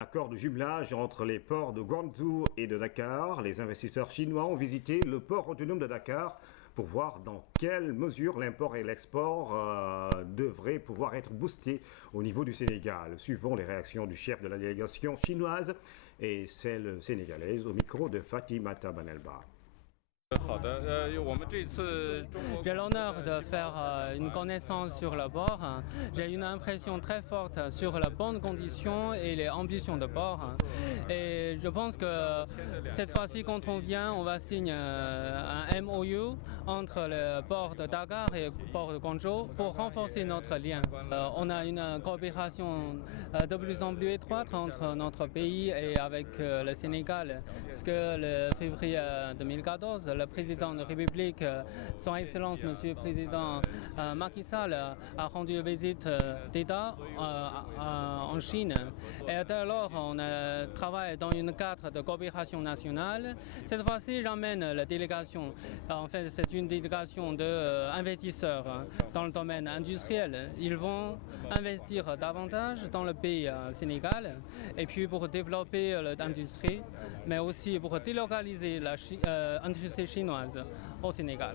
Accord de jumelage entre les ports de Guangzhou et de Dakar. Les investisseurs chinois ont visité le port autonome de Dakar pour voir dans quelle mesure l'import et l'export devraient pouvoir être boostés au niveau du Sénégal. Suivons les réactions du chef de la délégation chinoise et celle sénégalaise au micro de Fatimata Banelba. J'ai l'honneur de faire une connaissance sur le port. J'ai une impression très forte sur la bonne condition et les ambitions de port. Et je pense que cette fois-ci, quand on vient, on va signer un MOU entre le port de Dakar et le port de Guangzhou pour renforcer notre lien. On a une coopération de plus en plus étroite entre notre pays et avec le Sénégal, puisque le février 2014, le président de la République, son Excellence Monsieur le Président Macky Sall, a rendu visite d'État en Chine. Et dès lors, on travaille dans un cadre de coopération nationale. Cette fois-ci, j'emmène la délégation. En fait, c'est une délégation d'investisseurs dans le domaine industriel. Ils vont investir davantage dans le pays Sénégal, et puis pour développer l'industrie, mais aussi pour délocaliser l'industrie chinoise au Sénégal.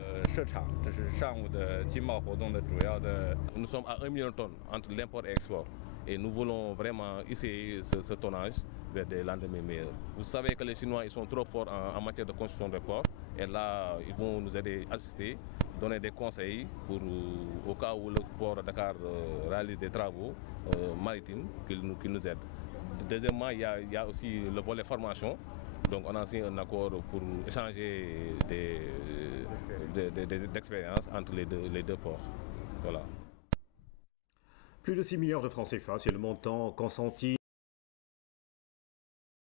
Nous sommes à 1 million de tonnes entre l'import et l'export. Et nous voulons vraiment hisser ce tonnage vers des lendemains meilleurs. Vous savez que les Chinois ils sont trop forts en matière de construction de ports. Et là, ils vont nous aider, assister, donner des conseils pour, au cas où le port de Dakar réalise des travaux maritimes, qu'ils nous aident. Deuxièmement, il y a aussi le volet formation. Donc on a signé un accord pour échanger des expériences entre les deux ports. Voilà. Plus de 6 milliards de francs CFA, c'est le montant consenti